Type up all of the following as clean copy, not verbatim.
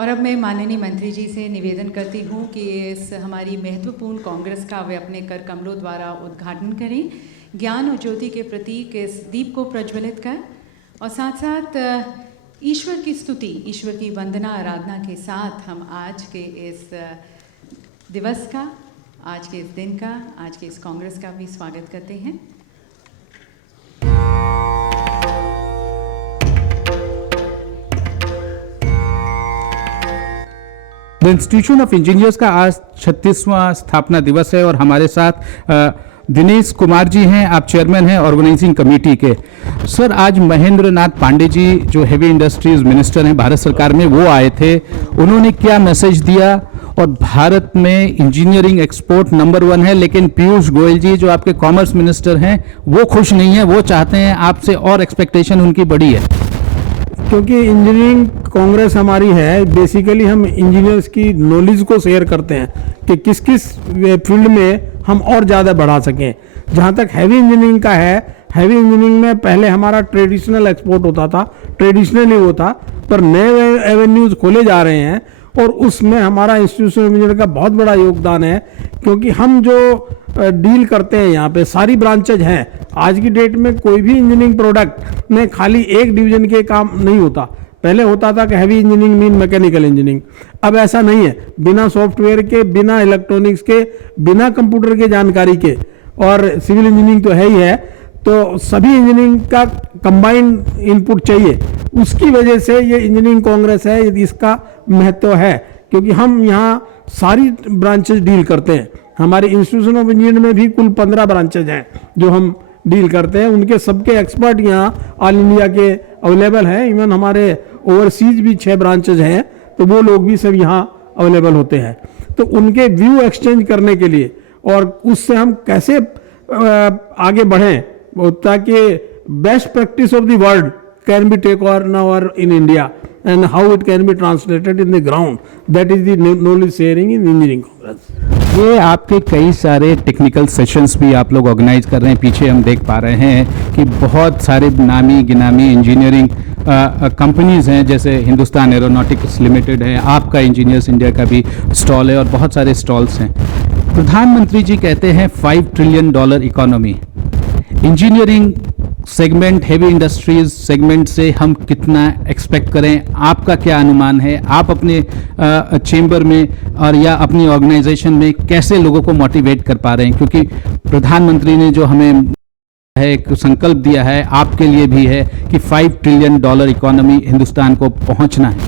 और अब मैं माननीय मंत्री जी से निवेदन करती हूँ कि इस हमारी महत्वपूर्ण कांग्रेस का वे अपने कर कमलों द्वारा उद्घाटन करें, ज्ञान और ज्योति के प्रतीक इस दीप को प्रज्वलित कर और साथ साथ ईश्वर की स्तुति, ईश्वर की वंदना आराधना के साथ हम आज के इस दिवस का, आज के इस दिन का, आज के इस कांग्रेस का भी स्वागत करते हैं। द इंस्टीट्यूशन ऑफ इंजीनियर्स का आज 36वां स्थापना दिवस है और हमारे साथ दिनेश कुमार जी हैं, आप चेयरमैन हैं ऑर्गेनाइजिंग कमेटी के। सर, आज महेंद्र नाथ पांडे जी जो हेवी इंडस्ट्रीज मिनिस्टर हैं भारत सरकार में, वो आए थे, उन्होंने क्या मैसेज दिया? और भारत में इंजीनियरिंग एक्सपोर्ट नंबर 1 है, लेकिन पीयूष गोयल जी जो आपके कॉमर्स मिनिस्टर हैं वो खुश नहीं है, वो चाहते हैं आपसे और एक्सपेक्टेशन उनकी बड़ी है। क्योंकि इंजीनियरिंग कांग्रेस हमारी है, बेसिकली हम इंजीनियर्स की नॉलेज को शेयर करते हैं कि किस किस फील्ड में हम और ज़्यादा बढ़ा सकें। जहाँ तक हैवी इंजीनियरिंग का है, हैवी इंजीनियरिंग में पहले हमारा ट्रेडिशनल एक्सपोर्ट होता था, ट्रेडिशनली होता, पर नए एवेन्यूज़ खोले जा रहे हैं और उसमें हमारा इंस्टीट्यूशन ऑफ इंजीनियर का बहुत बड़ा योगदान है। क्योंकि हम जो डील करते हैं यहाँ पे सारी ब्रांचेज हैं। आज की डेट में कोई भी इंजीनियरिंग प्रोडक्ट में खाली एक डिवीजन के काम नहीं होता। पहले होता था कि heavy engineering mean mechanical engineering, अब ऐसा नहीं है। बिना सॉफ्टवेयर के, बिना इलेक्ट्रॉनिक्स के, बिना कंप्यूटर के जानकारी के, और सिविल इंजीनियरिंग तो है ही है, तो सभी इंजीनियरिंग का कंबाइंड इनपुट चाहिए। उसकी वजह से ये इंजीनियरिंग कांग्रेस है, इसका महत्व है। क्योंकि हम यहाँ सारी ब्रांचेज डील करते हैं। हमारे इंस्टीट्यूशन ऑफ इंजीनियरिंग में भी कुल 15 ब्रांचेज हैं जो हम डील करते हैं। उनके सबके एक्सपर्ट यहाँ ऑल इंडिया के अवेलेबल हैं। इवन हमारे ओवरसीज भी 6 ब्रांचेज हैं, तो वो लोग भी सब यहाँ अवेलेबल होते हैं। तो उनके व्यू एक्सचेंज करने के लिए और उससे हम कैसे आगे बढ़ें, ताकि best practice of the world can be take over in India and how it can be translated in the ground. That is the knowledge sharing in engineering congress. ये आपके कई सारे टेक्निकल सेशंस भी आप लोग ऑर्गेनाइज कर रहे हैं। पीछे हम देख पा रहे हैं कि बहुत सारे नामी गिनामी इंजीनियरिंग कंपनीज़ हैं, जैसे हिंदुस्तान एरोनॉटिक्स लिमिटेड है, आपका इंजीनियर्स इंडिया का भी स्टॉल है और बहुत सारे स्टॉल्स हैं। प्रधानमंत्री जी कहते हैं $5 trillion economy. Engineering segment, heavy industries segment से हम कितना एक्सपेक्ट करें? आपका क्या अनुमान है? आप अपने चेंबर में और या अपनी ऑर्गेनाइजेशन में कैसे लोगों को मोटिवेट कर पा रहे हैं? क्योंकि प्रधानमंत्री ने जो हमें है एक संकल्प दिया है, आपके लिए भी है कि $5 ट्रिलियन इकोनॉमी हिंदुस्तान को पहुंचना है।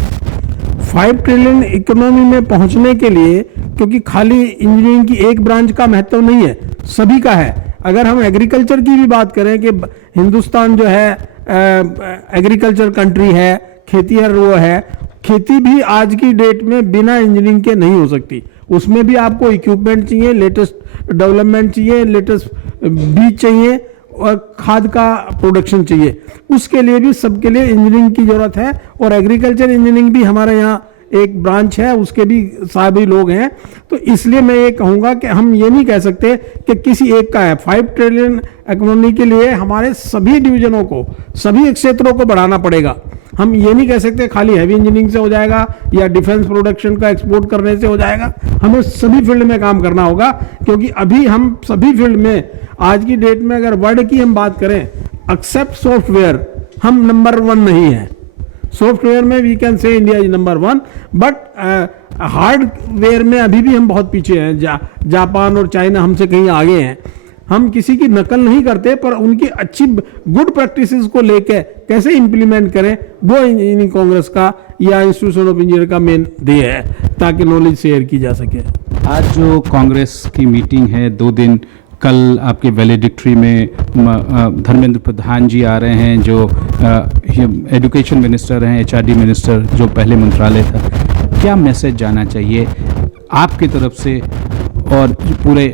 5 ट्रिलियन इकोनॉमी में पहुंचने के लिए, क्योंकि खाली इंजीनियरिंग की एक ब्रांच का महत्व नहीं है, सभी का है। अगर हम एग्रीकल्चर की भी बात करें कि हिंदुस्तान जो है एग्रीकल्चर कंट्री है, खेती है, वो है। खेती भी आज की डेट में बिना इंजीनियरिंग के नहीं हो सकती। उसमें भी आपको इक्विपमेंट चाहिए, लेटेस्ट डेवलपमेंट चाहिए, लेटेस्ट बीज चाहिए और खाद का प्रोडक्शन चाहिए। उसके लिए भी, सबके लिए इंजीनियरिंग की ज़रूरत है। और एग्रीकल्चर इंजीनियरिंग भी हमारे यहाँ एक ब्रांच है, उसके भी सभी लोग हैं। तो इसलिए मैं ये कहूँगा कि हम ये नहीं कह सकते कि किसी एक का है। 5 ट्रिलियन इकोनॉमी के लिए हमारे सभी डिवीजनों को, सभी क्षेत्रों को बढ़ाना पड़ेगा। हम ये नहीं कह सकते खाली हैवी इंजीनियरिंग से हो जाएगा या डिफेंस प्रोडक्शन का एक्सपोर्ट करने से हो जाएगा। हमें सभी फील्ड में काम करना होगा, क्योंकि अभी हम सभी फील्ड में, आज की डेट में अगर वर्ल्ड की हम बात करें, एक्सेप्ट सॉफ्टवेयर, हम नंबर 1 नहीं है। सॉफ्टवेयर में we can say India is number 1, but hardware में अभी भी हम बहुत पीछे हैं। जापान और चाइना हमसे कहीं आगे हैं। हम किसी की नकल नहीं करते, पर उनकी अच्छी गुड प्रैक्टिसेस को लेके कैसे इंप्लीमेंट करें, वो इंजीनियरिंग कांग्रेस का या इंस्टीट्यूशन ऑफ इंजीनियर का मेन ध्येय है, ताकि नॉलेज शेयर की जा सके। आज जो कांग्रेस की मीटिंग है 2 दिन, कल आपके वैलेडिक्ट्री में धर्मेंद्र प्रधान जी आ रहे हैं जो एजुकेशन मिनिस्टर हैं, एचआरडी मिनिस्टर जो पहले मंत्रालय था। क्या मैसेज जाना चाहिए आपकी तरफ से और पूरे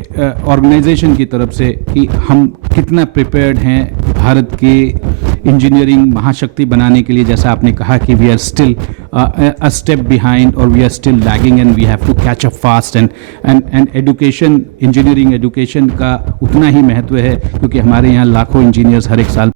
ऑर्गेनाइजेशन की तरफ से कि हम कितना प्रिपेयर्ड हैं भारत की इंजीनियरिंग महाशक्ति बनाने के लिए? जैसा आपने कहा कि we are still a step behind और we are still lagging and we have to catch up fast and education, engineering education का उतना ही महत्व है, क्योंकि हमारे यहाँ लाखों इंजीनियर्स हर एक साल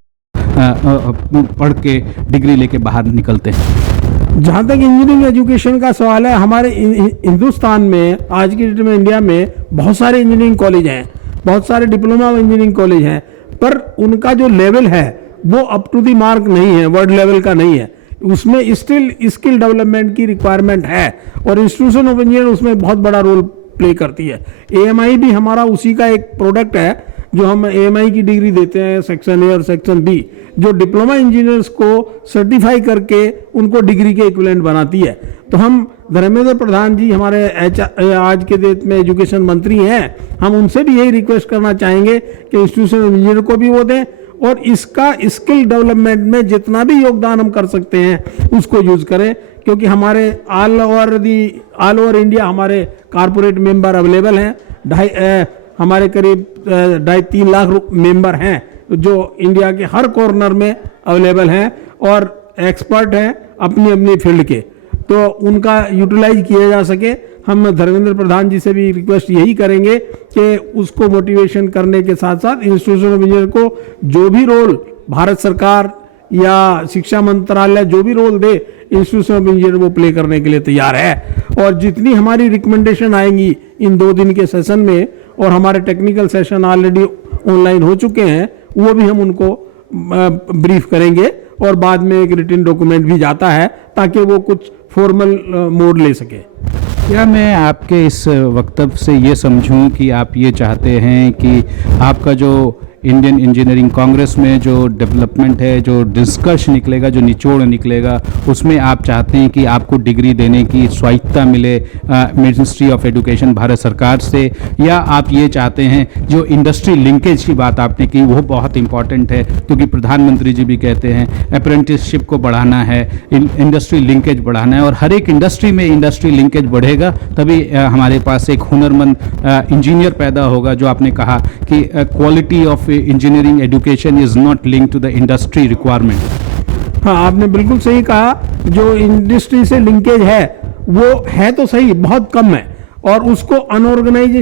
पढ़ के डिग्री लेके बाहर निकलते हैं। जहाँ तक इंजीनियरिंग एजुकेशन का सवाल है, हमारे हिंदुस्तान में आज की डेट में इंडिया में बहुत सारे इंजीनियरिंग कॉलेज हैं, बहुत सारे डिप्लोमा इंजीनियरिंग कॉलेज हैं, पर उनका जो लेवल है वो अप टू दी मार्क नहीं है, वर्ल्ड लेवल का नहीं है। उसमें स्टिल स्किल डेवलपमेंट की रिक्वायरमेंट है और इंस्टीट्यूशन ऑफ इंजीनियर उसमें बहुत बड़ा रोल प्ले करती है। AMI भी हमारा उसी का एक प्रोडक्ट है, जो हम AMI की डिग्री देते हैं सेक्शन ए और सेक्शन बी, जो डिप्लोमा इंजीनियर्स को सर्टिफाई करके उनको डिग्री के इक्विवेलेंट बनाती है। तो हम धर्मेंद्र प्रधान जी हमारे आज के डेट में एजुकेशन मंत्री हैं, हम उनसे भी यही रिक्वेस्ट करना चाहेंगे कि इंस्टीट्यूशन ऑफ इंजीनियर को भी वो दें और इसका स्किल डेवलपमेंट में जितना भी योगदान हम कर सकते हैं उसको यूज करें, क्योंकि हमारे ऑल ओवर इंडिया हमारे कारपोरेट मेंबर अवेलेबल हैं। हमारे करीब 2.5-3 लाख मेंबर हैं जो इंडिया के हर कॉर्नर में अवेलेबल हैं और एक्सपर्ट हैं अपनी अपनी फील्ड के, तो उनका यूटिलाइज किया जा सके। हम धर्मेंद्र प्रधान जी से भी रिक्वेस्ट यही करेंगे कि उसको मोटिवेशन करने के साथ साथ इंस्टीट्यूशन ऑफ इंजीनियर को जो भी रोल भारत सरकार या शिक्षा मंत्रालय जो भी रोल दे, इंस्टीट्यूशन ऑफ इंजीनियर वो प्ले करने के लिए तैयार है। और जितनी हमारी रिकमेंडेशन आएंगी इन 2 दिन के सेशन में, और हमारे टेक्निकल सेशन ऑलरेडी ऑनलाइन हो चुके हैं, वो भी हम उनको ब्रीफ करेंगे और बाद में एक रिटन डॉक्यूमेंट भी जाता है ताकि वो कुछ फॉर्मल मोड ले सके। क्या मैं आपके इस वक्तव्य से ये समझूं कि आप ये चाहते हैं कि आपका जो इंडियन इंजीनियरिंग कांग्रेस में जो डेवलपमेंट है, जो डिस्कश निकलेगा, जो निचोड़ निकलेगा, उसमें आप चाहते हैं कि आपको डिग्री देने की स्वायत्ता मिले मिनिस्ट्री ऑफ एजुकेशन भारत सरकार से, या आप ये चाहते हैं जो इंडस्ट्री लिंकेज की बात आपने की वो बहुत इंपॉर्टेंट है, क्योंकि प्रधानमंत्री जी भी कहते हैं अप्रेंटिसशिप को बढ़ाना है, इंडस्ट्री लिंकेज बढ़ाना है, और हर एक इंडस्ट्री में इंडस्ट्री लिंकेज बढ़ेगा तभी हमारे पास एक हुनरमंद इंजीनियर पैदा होगा। जो आपने कहा कि quality of engineering education is not link to the industry requirement. हाँ, आपने बिल्कुल सही कहा। जो इंडस्ट्री से लिंकेज है वो है तो सही, बहुत कम है और उसको अनऑर्गेनाइज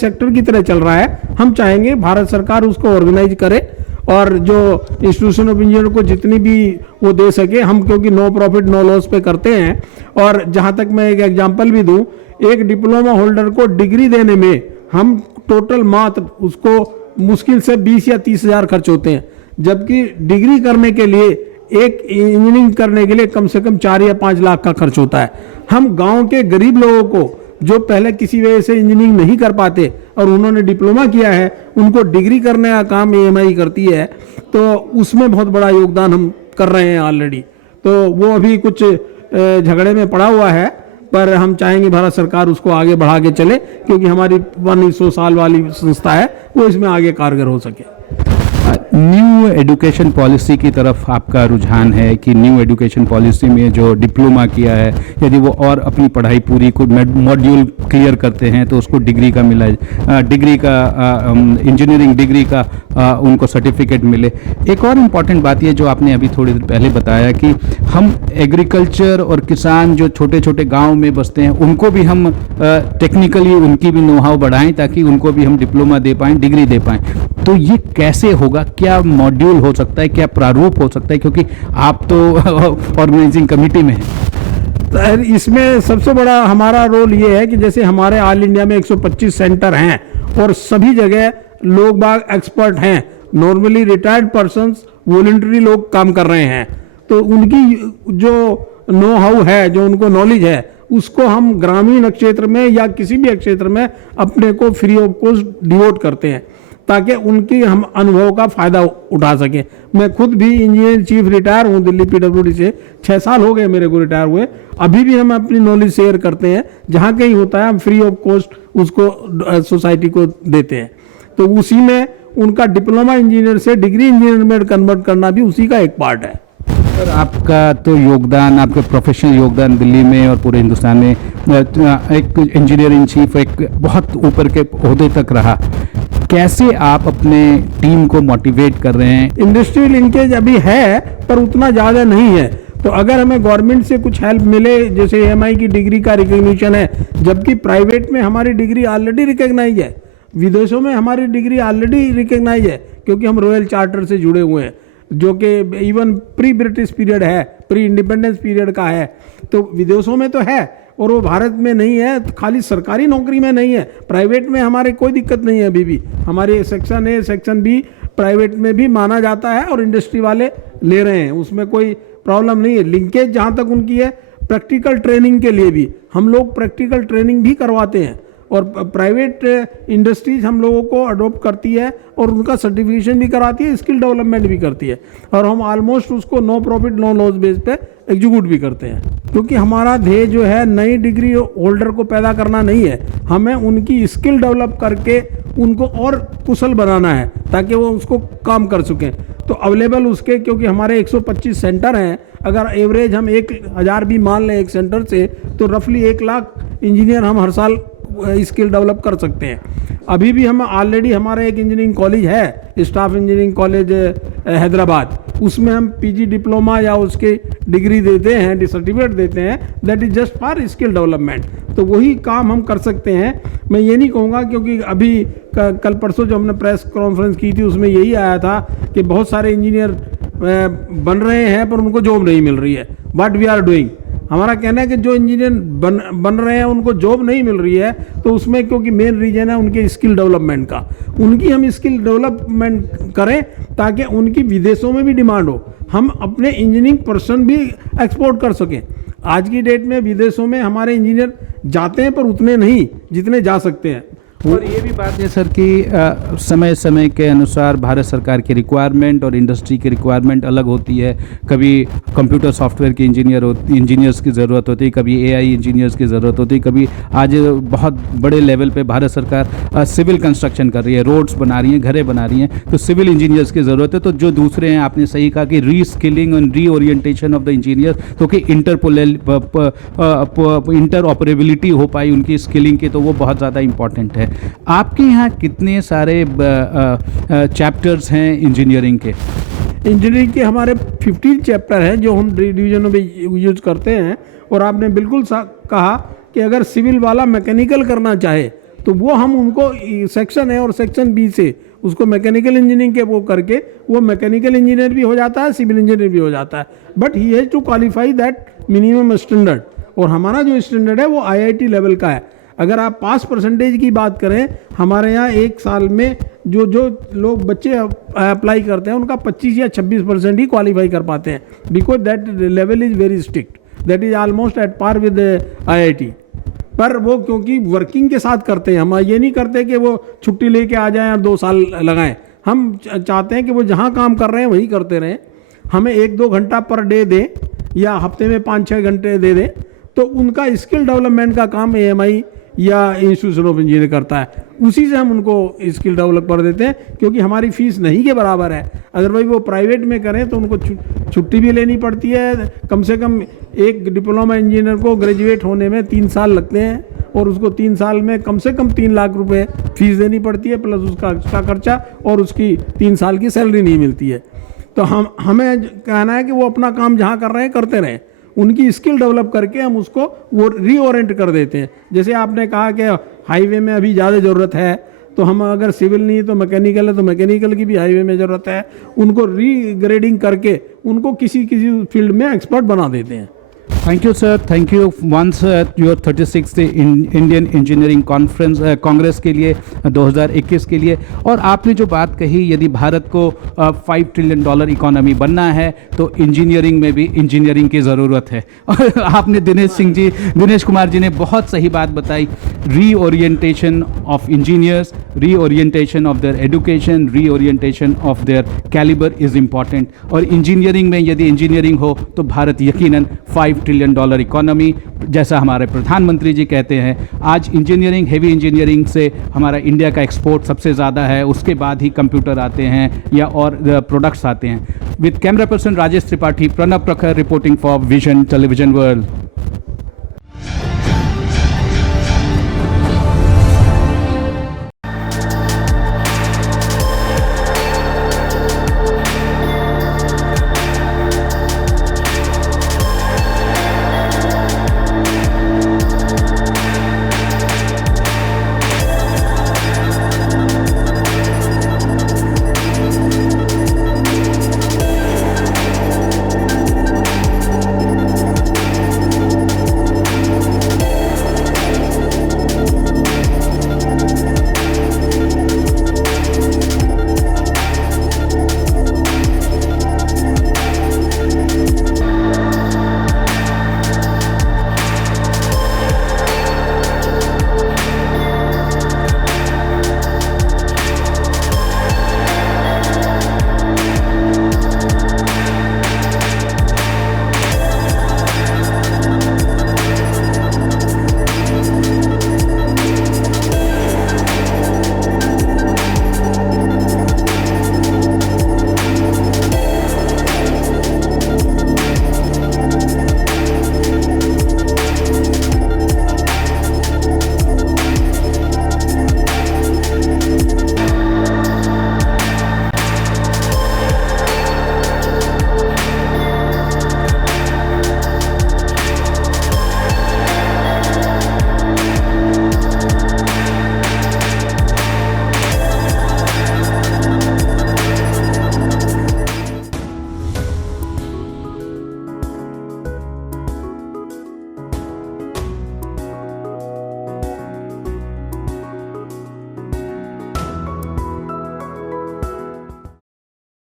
सेक्टर की तरह चल रहा है। हम चाहेंगे भारत सरकार उसको ऑर्गेनाइज करे और जो इंस्टीट्यूशन ऑफ इंजीनियर को जितनी भी वो दे सके, हम क्योंकि नो प्रॉफिट नो लॉस पे करते हैं। और जहाँ तक मैं एक एग्जांपल भी दूं, एक डिप्लोमा होल्डर को डिग्री देने में हम टोटल मात्र उसको मुश्किल से 20 या 30 हज़ार खर्च होते हैं, जबकि डिग्री करने के लिए, एक इंजीनियरिंग करने के लिए कम से कम 4 या 5 लाख का खर्च होता है। हम गांव के गरीब लोगों को जो पहले किसी वजह से इंजीनियरिंग नहीं कर पाते और उन्होंने डिप्लोमा किया है, उनको डिग्री करने का काम AMI करती है, तो उसमें बहुत बड़ा योगदान हम कर रहे हैं ऑलरेडी। तो वो अभी कुछ झगड़े में पड़ा हुआ है, पर हम चाहेंगे भारत सरकार उसको आगे बढ़ा के चले, क्योंकि हमारी 100 साल वाली संस्था है, वो इसमें आगे कारगर हो सके। न्यू एजुकेशन पॉलिसी की तरफ आपका रुझान है कि न्यू एजुकेशन पॉलिसी में जो डिप्लोमा किया है, यदि वो और अपनी पढ़ाई पूरी को मॉड्यूल क्लियर करते हैं तो उसको डिग्री का मिला, डिग्री का इंजीनियरिंग डिग्री का उनको सर्टिफिकेट मिले। एक और इम्पॉर्टेंट बात ये जो आपने अभी थोड़ी देर पहले बताया कि हम एग्रीकल्चर और किसान जो छोटे छोटे गाँव में बसते हैं उनको भी हम टेक्निकली उनकी भी नोहाव बढ़ाएं ताकि उनको भी हम डिप्लोमा दे पाएँ, डिग्री दे पाएँ। तो ये कैसे होगा? क्या मॉड्यूल हो सकता है, क्या प्रारूप हो सकता है, क्योंकि आप तो ऑर्गेनाइजिंग कमेटी में हैं। इसमें सबसे बड़ा हमारा रोल ये है कि जैसे हमारे ऑल इंडिया में 125 सेंटर हैं और सभी जगह लोग बाग एक्सपर्ट हैं, नॉर्मली रिटायर्ड पर्सन्स, वॉलंटरी लोग काम कर रहे हैं, तो उनकी जो नो हाउ है, जो उनको नॉलेज है, उसको हम ग्रामीण क्षेत्र में या किसी भी क्षेत्र में अपने को फ्री ऑफ कॉस्ट डिवोट करते हैं ताकि उनकी हम अनुभव का फ़ायदा उठा सकें। मैं खुद भी इंजीनियर चीफ रिटायर हूँ दिल्ली PWD से, 6 साल हो गए मेरे को रिटायर हुए। अभी भी हम अपनी नॉलेज शेयर करते हैं, जहाँ कहीं होता है हम फ्री ऑफ कॉस्ट उसको सोसाइटी को देते हैं। तो उसी में उनका डिप्लोमा इंजीनियर से डिग्री इंजीनियर में कन्वर्ट करना भी उसी का एक पार्ट है। सर, आपका तो योगदान, आपका प्रोफेशनल योगदान दिल्ली में और पूरे हिंदुस्तान में एक इंजीनियर इन चीफ एक बहुत ऊपर के ओहदे तक रहा। कैसे आप अपने टीम को मोटिवेट कर रहे हैं? इंडस्ट्री लिंकेज अभी है पर उतना ज़्यादा नहीं है, तो अगर हमें गवर्नमेंट से कुछ हेल्प मिले, जैसे AMI की डिग्री का रिकग्निशन है, जबकि प्राइवेट में हमारी डिग्री ऑलरेडी रिकग्नाइज है, विदेशों में हमारी डिग्री ऑलरेडी रिकग्नाइज है क्योंकि हम रॉयल चार्टर से जुड़े हुए हैं। जो कि इवन प्री ब्रिटिश पीरियड है, प्री इंडिपेंडेंस पीरियड का है, तो विदेशों में तो है और वो भारत में नहीं है। तो खाली सरकारी नौकरी में नहीं है, प्राइवेट में हमारे कोई दिक्कत नहीं है। अभी भी हमारे section A section B private में भी माना जाता है और इंडस्ट्री वाले ले रहे हैं, उसमें कोई प्रॉब्लम नहीं है। लिंकेज जहाँ तक उनकी है प्रैक्टिकल ट्रेनिंग के लिए भी हम लोग प्रैक्टिकल ट्रेनिंग भी करवाते हैं और प्राइवेट इंडस्ट्रीज हम लोगों को अडॉप्ट करती है और उनका सर्टिफिकेशन भी कराती है, स्किल डेवलपमेंट भी करती है और हम ऑलमोस्ट उसको no profit no loss base पे एग्जीक्यूट भी करते हैं। क्योंकि हमारा ध्येय जो है नई डिग्री होल्डर को पैदा करना नहीं है, हमें उनकी स्किल डेवलप करके उनको और कुशल बनाना है ताकि वो उसको काम कर सकें। तो अवेलेबल उसके, क्योंकि हमारे 125 सेंटर हैं, अगर एवरेज हम 1000 भी मान लें एक सेंटर से, तो रफली 1 लाख इंजीनियर हम हर साल स्किल डेवलप कर सकते हैं। अभी भी हम ऑलरेडी हमारा एक इंजीनियरिंग कॉलेज है, स्टाफ इंजीनियरिंग कॉलेज हैदराबाद, उसमें हम पीजी डिप्लोमा या उसके डिग्री देते हैं, सर्टिफिकेट देते हैं, that is just for skill development. तो वही काम हम कर सकते हैं। मैं ये नहीं कहूँगा, क्योंकि अभी कल परसों जो हमने प्रेस कॉन्फ्रेंस की थी उसमें यही आया था कि बहुत सारे इंजीनियर बन रहे हैं पर उनको जॉब नहीं मिल रही है। व्हाट वी आर डूइंग, हमारा कहना है कि जो इंजीनियर बन रहे हैं उनको जॉब नहीं मिल रही है, तो उसमें क्योंकि मेन रीजन है उनके स्किल डेवलपमेंट का, उनकी हम स्किल डेवलपमेंट करें ताकि उनकी विदेशों में भी डिमांड हो, हम अपने इंजीनियरिंग पर्सन भी एक्सपोर्ट कर सकें। आज की डेट में विदेशों में हमारे इंजीनियर जाते हैं पर उतने नहीं जितने जा सकते हैं। और ये भी बात है सर कि समय समय के अनुसार भारत सरकार की रिक्वायरमेंट और इंडस्ट्री की रिक्वायरमेंट अलग होती है। कभी कंप्यूटर सॉफ्टवेयर के इंजीनियर्स की ज़रूरत होती है, कभी एआई इंजीनियर्स की ज़रूरत होती है, कभी आज बहुत बड़े लेवल पे भारत सरकार सिविल कंस्ट्रक्शन कर रही है, रोड्स बना रही है, घरें बना रही हैं, तो सिविल इंजीनियर्स की ज़रूरत है। तो जो दूसरे हैं, आपने सही कहा कि री skilling and re orientation of the engineer, तो कि इंटर ऑपरेबिलिटी हो पाई उनकी स्किलिंग की, तो वो बहुत ज़्यादा इंपॉर्टेंट है। आपके यहाँ कितने सारे चैप्टर्स हैं इंजीनियरिंग के? इंजीनियरिंग के हमारे 15 चैप्टर हैं जो हम डिवीजनों में यूज करते हैं। और आपने बिल्कुल कहा कि अगर सिविल वाला मैकेनिकल करना चाहे तो वो हम उनको सेक्शन ए और सेक्शन बी से उसको मैकेनिकल इंजीनियरिंग के वो करके वो मैकेनिकल इंजीनियर भी हो जाता है, सिविल इंजीनियर भी हो जाता है, but he has to qualify that minimum standard. और हमारा जो स्टैंडर्ड है वो IIT लेवल का है। अगर आप पास परसेंटेज की बात करें, हमारे यहाँ एक साल में जो लोग बच्चे अप्लाई करते हैं उनका 25 या 26% ही क्वालिफाई कर पाते हैं, because that level is very strict, that is almost at par with IIT। पर वो क्योंकि वर्किंग के साथ करते हैं, हम ये नहीं करते कि वो छुट्टी लेके आ जाएं और 2 साल लगाएं। हम चाहते हैं कि वो जहाँ काम कर रहे हैं वहीं करते रहें, हमें 1-2 घंटा पर डे दें या हफ्ते में 5-6 घंटे दे दें, तो उनका स्किल डेवलपमेंट का काम AMI या इंस्टीट्यूशन ऑफ इंजीनियर करता है, उसी से हम उनको स्किल डेवलप कर देते हैं, क्योंकि हमारी फीस नहीं के बराबर है। अदरवाइज वो प्राइवेट में करें तो उनको छुट्टी भी लेनी पड़ती है। कम से कम एक डिप्लोमा इंजीनियर को ग्रेजुएट होने में 3 साल लगते हैं और उसको 3 साल में कम से कम 3 लाख रुपए फीस देनी पड़ती है, प्लस उसका एक्स्ट्रा खर्चा, और उसकी 3 साल की सैलरी नहीं मिलती है। तो हमें कहना है कि वो अपना काम जहाँ कर रहे हैं करते रहें, उनकी स्किल डेवलप करके हम उसको वो रीओरिएंट कर देते हैं। जैसे आपने कहा कि हाईवे में अभी ज़्यादा ज़रूरत है, तो हम अगर सिविल नहीं तो मैकेनिकल है, तो मैकेनिकल की भी हाईवे में ज़रूरत है, उनको रीग्रेडिंग करके उनको किसी फील्ड में एक्सपर्ट बना देते हैं। Thank you sir, thank you once your 36th Indian engineering congress के लिए 2021 के लिए। और आपने जो बात कही, यदि भारत को $5 ट्रिलियन इकोनॉमी बनना है तो इंजीनियरिंग में भी इंजीनियरिंग की ज़रूरत है। और आपने दिनेश कुमार जी ने बहुत सही बात बताई, reorientation of engineers, reorientation of their education, reorientation of their calibre is important. और इंजीनियरिंग में यदि इंजीनियरिंग हो तो भारत यकीनन $5 ट्रिलियन इकोनॉमी, जैसा हमारे प्रधानमंत्री जी कहते हैं, आज इंजीनियरिंग, हेवी इंजीनियरिंग से हमारा इंडिया का एक्सपोर्ट सबसे ज़्यादा है, उसके बाद ही कंप्यूटर आते हैं या और प्रोडक्ट्स आते हैं। With camera person Rajesh Tripathi, Pranab Prakhar reporting for Vision Television world.